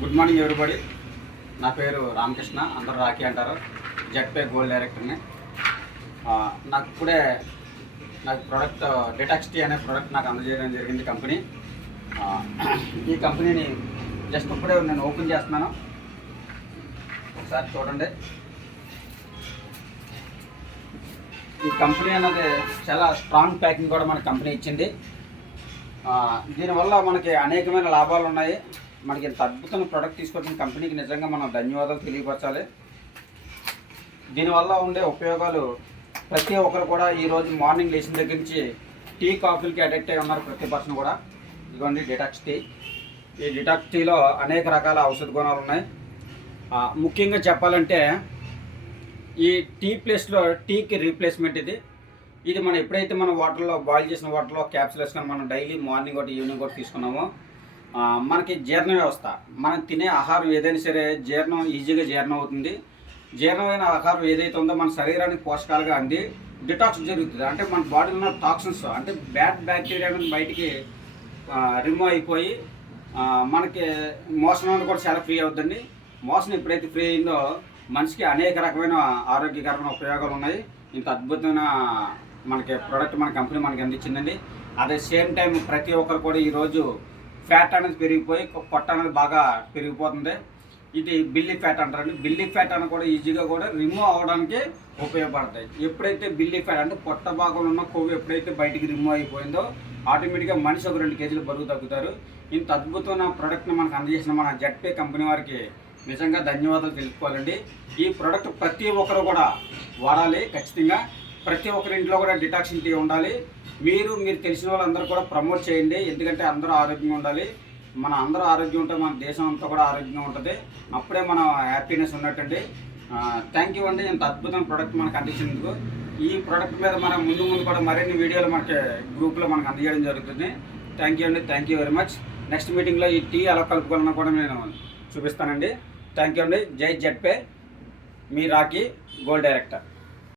Good morning everybody. నా పేరు రామకృష్ణ, అందరూ రాఖీ అంటారు. జెడ్పే గోల్డ్ డైరెక్టర్ని. నాకు ఇప్పుడే ప్రోడక్ట్ డిటాక్స్ టీ అనే ప్రోడక్ట్ నాకు అందజేయడం జరిగింది కంపెనీ. ఈ కంపెనీని జస్ట్ ఇప్పుడే నేను ఓపెన్ చేస్తున్నాను, ఒకసారి చూడండి. ఈ కంపెనీ అన్నది చాలా స్ట్రాంగ్ ప్యాకింగ్ కూడా మన కంపెనీ ఇచ్చింది. దీనివల్ల మనకి అనేకమైన లాభాలు ఉన్నాయి. మనకి ఇంత అద్భుతమైన ప్రోడక్ట్ తీసుకొచ్చిన కంపెనీకి నిజంగా మనం ధన్యవాదాలు తెలియపరచాలి. దీనివల్ల ఉండే ఉపయోగాలు ప్రతి ఒక్కరు కూడా ఈరోజు మార్నింగ్ లేచిన దగ్గర నుంచి టీ కాఫీలకి అడిక్ట్ అయి ఉన్నారు ప్రతి పర్సన్ కూడా. ఇదిగోండి డిటాక్స్ టీ. ఈ డిటాక్స్ టీలో అనేక రకాల ఔషధ గుణాలు ఉన్నాయి. ముఖ్యంగా చెప్పాలంటే ఈ టీ ప్లేస్లో టీకి రీప్లేస్మెంట్ ఇది మనం ఎప్పుడైతే మనం వాటర్లో బాయిల్ చేసిన వాటర్లో క్యాప్సూల్ వేసుకొని మనం డైలీ మార్నింగ్ ఒకటి ఈవినింగ్ ఒకటి తీసుకున్నామో మనకి జీర్ణ వ్యవస్థ, మనం తినే ఆహారం ఏదైనా సరే జీర్ణం ఈజీగా జీర్ణం అవుతుంది. జీర్ణమైన ఆహారం ఏదైతే ఉందో మన శరీరానికి పోషకాలుగా అంది డిటాక్స్ జరుగుతుంది. అంటే మన బాడీలో ఉన్న టాక్సిన్స్, అంటే బ్యాడ్ బ్యాక్టీరియా బయటికి రిమూవ్ అయిపోయి మనకి మోషన్ అనేది కూడా చాలా ఫ్రీ అవుతుందండి. మోషన్ ఎప్పుడైతే ఫ్రీ అయిందో మనిషికి అనేక రకమైన ఆరోగ్యకరమైన ఉపయోగాలు ఉన్నాయి. ఇంత అద్భుతమైన మనకి ప్రోడక్ట్ మన కంపెనీ మనకి అందించిందండి. అదే సేమ్ టైం ప్రతి ఒక్కరు కూడా ఈరోజు ఫ్యాట్ అనేది పెరిగిపోయి పొట్ట అనేది బాగా పెరిగిపోతుంది. ఇది బిల్లీ ఫ్యాట్ అంటారండి. బిల్లీ ఫ్యాట్ అని కూడా ఈజీగా కూడా రిమూవ్ అవ్వడానికి ఉపయోగపడతాయి. ఎప్పుడైతే బిల్లీ ఫ్యాట్ అంటే పొట్ట భాగంలో ఉన్న కొవ్వు ఎప్పుడైతే బయటికి రిమూవ్ అయిపోయిందో ఆటోమేటిక్గా మనిషి ఒక 2 కేజీలు బరువు తగ్గుతారు. ఇంత అద్భుతమైన ప్రోడక్ట్ని మనకు అందజేసిన మన జెడ్పే కంపెనీ వారికి నిజంగా ధన్యవాదాలు తెలుసుకోవాలండి. ఈ ప్రోడక్ట్ ప్రతి ఒక్కరు కూడా వాడాలి ఖచ్చితంగా. ప్రతి ఒక్కరి ఇంట్లో కూడా డిటాక్షన్ టీ ఉండాలి. మీరు తెలిసిన వాళ్ళందరూ కూడా ప్రమోట్ చేయండి. ఎందుకంటే అందరూ ఆరోగ్యంగా ఉండాలి. మన అందరూ ఆరోగ్యం ఉంటే మన దేశం అంతా కూడా ఆరోగ్యంగా ఉంటుంది. అప్పుడే మనం హ్యాపీనెస్ ఉన్నట్టండి. థ్యాంక్ యూ అండి, ఇంత అద్భుతమైన ప్రోడక్ట్ మనకు అందించినందుకు. ఈ ప్రోడక్ట్ మీద మనం ముందు కూడా మరిన్ని వీడియోలు మనకి గ్రూప్లో మనకు అందజేయడం జరుగుతుంది. థ్యాంక్ యూ అండి, thank you very much. Next మీటింగ్లో ఈ టీ ఎలా కలుపుకోవాలన్నా కూడా నేను చూపిస్తానండి. థ్యాంక్ యూ అండి. జై జెడ్పే, మీ రాఖీ గోల్డ్ డైరెక్టర్.